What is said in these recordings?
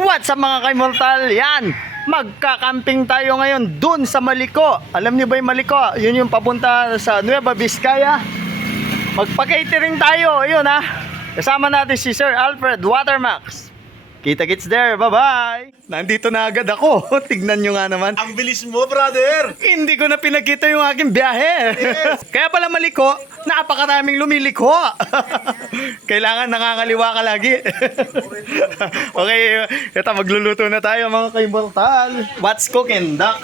What's up mga kaimortal? Yan! Magkakamping tayo ngayon dun sa Maliko. Alam niyo ba yung Maliko? Yun yung papunta sa Nueva Vizcaya. Magpa-catering tayo. Ayun ha. Kasama natin si Sir Alfred Watermax. Kita-kits there. Bye-bye! Nandito na agad ako. Tignan nyo nga naman. Ang bilis mo, brother! Hindi ko na pinagkita yung aking biyahe. Kaya pala maliko, napakaraming lumiliko. Kailangan nakakaliwa ka lagi. okay, ito magluluto na tayo mga kaimortal. What's cooking, duck?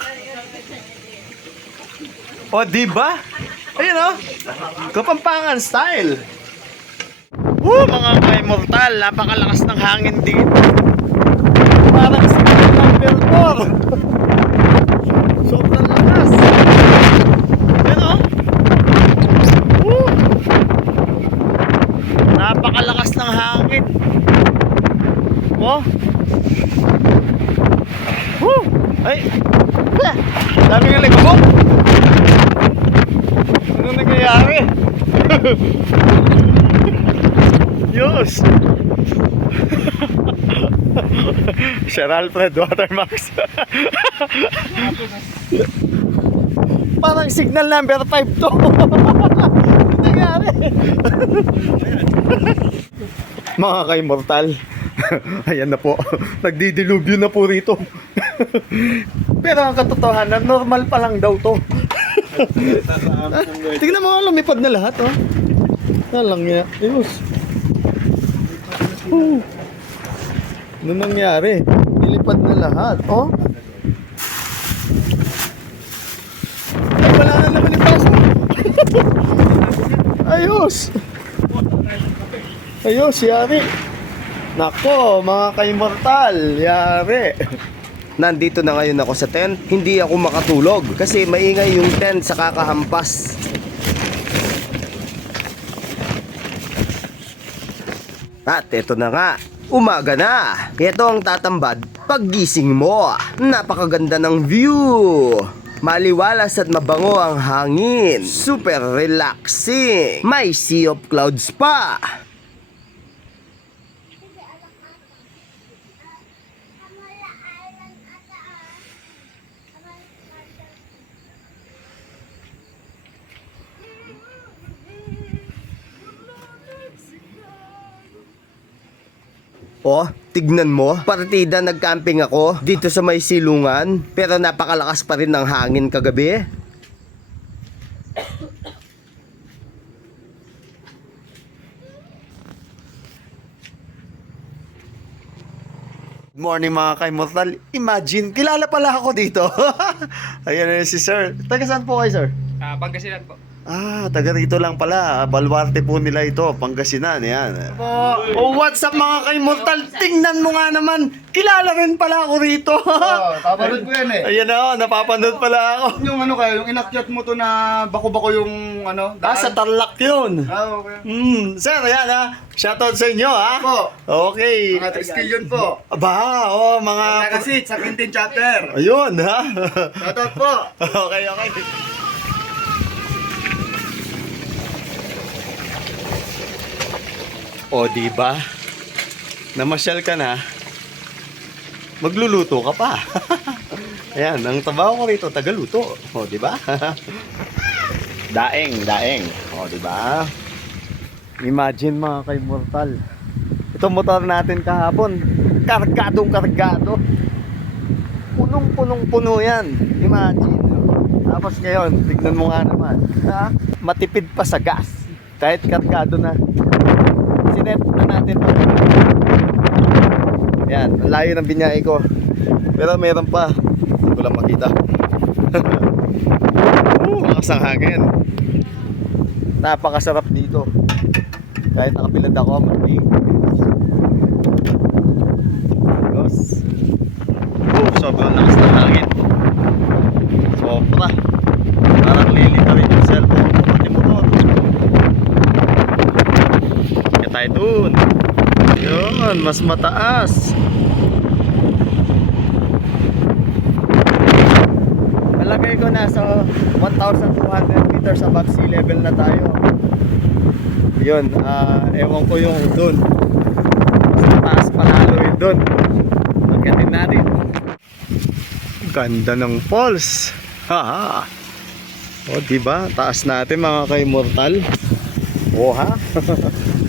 O, di ba? Ayun o. Kapampangan style. Woo, mga kaimortal, napakalakas ng hangin dito. Parang sa number 4. Sobrang lakas. Yan o. Napakalakas ng hangin. Oh. Woo! Ay. Ah! Dami yung ligo Ano nangyayari? Yus! Sir Alfred Watermax. Parang signal number 5 to. Nangyari? Mga ka-immortal. Ayan na po. Nagdidilubyo na po rito. Pero ang katotohanan, normal pa lang daw to. Tignan mo, lumipad na lahat, oh. Ano lang yan? Ayos. Oh. Ano nangyari? Nilipad na lahat, oh. Ay, wala na naman yung paso. Ayos. Ayos, yari. Nako, mga ka-immortal, yari. Nandito na ngayon ako sa tent, hindi ako makatulog kasi maingay yung tent sa kakahampas. At eto na nga, umaga na. Ito ang tatambad paggising mo. Napakaganda ng view. Maliwalas at mabango ang hangin. Super relaxing. May sea of clouds pa. Oh, tignan mo. Partida nagcamping ako dito sa may silungan. Pero napakalakas pa rin ng hangin kagabi. Morning mga ka-immortal. Imagine, kilala pala ako dito. Ayan na si sir. Taga saan po kayo, sir? Ah, Pangasinan po. Ah, taga rito lang pala. Baluarte po nila ito. Pangasinan, yan. Oh, what's up mga ka-immortal? Tingnan mo nga naman. Kilala rin pala ako rito. Oh, papanood ko yan eh. Ayan na, oh, napapanood pala ako. Yung ano kayo, yung inakyat mo to na bako-bako yung ano, Ah, sa Tarlac yun. Ah, okay. Hmm, sir, yan ha. Shoutout sa inyo ha. Po. Okay. Mga triskill yun po. Aba, oh, mga... Nagasit sa Quintin chapter. Ayun, ha? Shoutout po. okay, okay. O, di ba? Namasyal ka na, magluluto ka pa. Ayan, ang trabaho ko rito, tagaluto. O, di ba? daeng, daeng. O, di ba? Imagine mga ka-immortal. Itong motor natin kahapon, kargadong kargado. Punong-punong puno yan. Imagine. Tapos ngayon, tignan mo nga naman. Ha? Matipid pa sa gas. Kahit kargado na. Sinet na natin to. Yan, ang layo ng binyay ko. Pero meron pa. Hindi ko lang makita. uh, lakas ang hangin. Napakasarap dito. Kahit nakabilad ako, malamig. Diyos. Oh, sobrang lakas ng hangin. Sobra. Parang lili pa rin yung cellphone ko pati motor. Kaya tayo dun. Yun, mas mataas. Malagay ko nasa 1,200 meters above sea level na tayo. Yun, ah, ewan ko yung dun. Mas mataas panalo yun dun. Akitin natin. Ganda ng falls. Ha O, di ba? Taas natin mga ka-immortal. O, ha?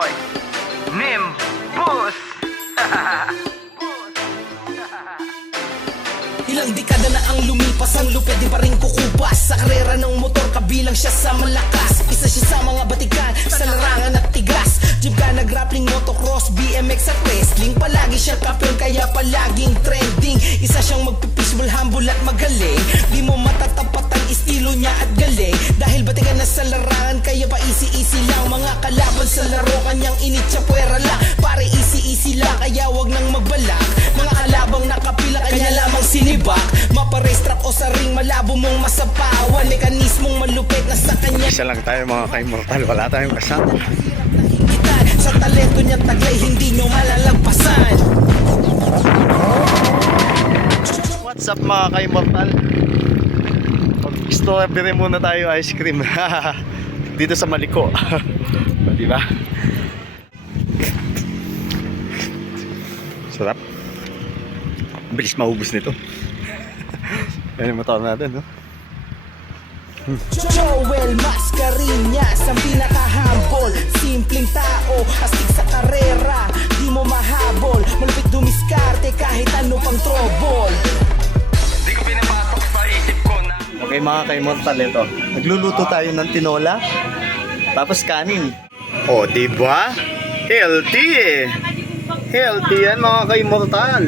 boy, Nimbus. Ilang dekada na ang lumipas Ang lupit di pa rin kukupas. Sa karera ng motor kabilang siya sa malakas. Isa siya sa mga batikan Sa larangan at tigas. Gymkhana, grappling, motocross, BMX at wrestling. Palagi siyang kampiyon kaya palaging trending. Isa siyang magpipisbol, humble at magaling. Di mo matatapat estilo niya at galing. Dahil batikan na sa larangan Kaya pa easy-easy lang. Mga kalaban sa laro kanyang initsa puwera lang. Pare easy-easy lang. Kaya wag nang magbalak. Mga kalabang nakapila kanya lamang sinibak. Maparestrack o sa ring malabo mong masapawan. Mekanismong malupit na sa kanya. Isa lang tayo mga ka-immortal. Wala tayong kasama. Sa talento niyang taglay hindi nyo malalagpasan. What's up mga ka-immortal? Mag-strawberry muna tayo ice cream. Dito sa Maliko. Di ba? Sarap. Bilis maubos nito. Yan yung motor natin, no? Joel Mascarinas Ang pinaka-humble Simpleng tao Astig sa karera Di mo mahabol Malupit dumiskarte Kahit ano pang trouble Okay mga ka-immortal ito. Nagluluto tayo ng tinola. Tapos kanin. Oh, di ba? Healthy eh. Healthy yan mga ka-immortal.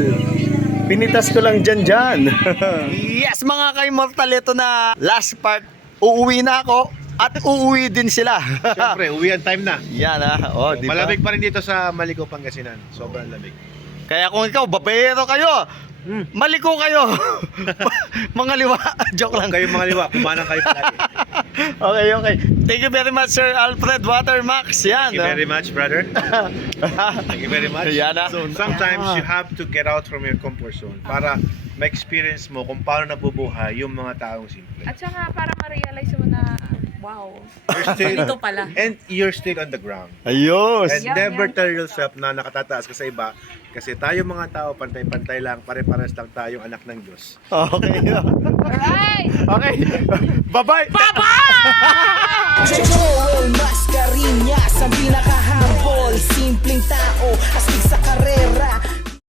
Pinitas ko lang dyan dyan. yes mga ka-immortal, ito na last part. Uuwi na ako at uuwi din sila. Siyempre, uwian time na. yan ah. Oh, di ba? Malamig pa rin dito sa Maliko, Pangasinan. Sobrang lamig. Kaya kung ikaw, babayero kayo. Maliko kayo. mga liwa. Joke lang. Kayo mga liwa, kumanang kayo palagi. okay, okay. Thank you very much, Sir Alfred Watermax. Yan. Thank you very much, brother. Thank you very much. Yan ah. So, sometimes you have to get out from your comfort zone para ma-experience mo kung paano nabubuhay yung mga taong simple. At saka para ma-realize mo na, Wow. You're still, Ganito pala. and you're still on the ground. Ayos! And Yeah, never yeah. tell yourself na nakatataas ka sa iba kasi tayo mga tao, pantay-pantay lang, pare-pares lang tayong anak ng Diyos. Okay. Alright! Okay. Bye-bye. Bye-bye! General Mascarinas ang pinakahambol Simpleng tao, astig sa karera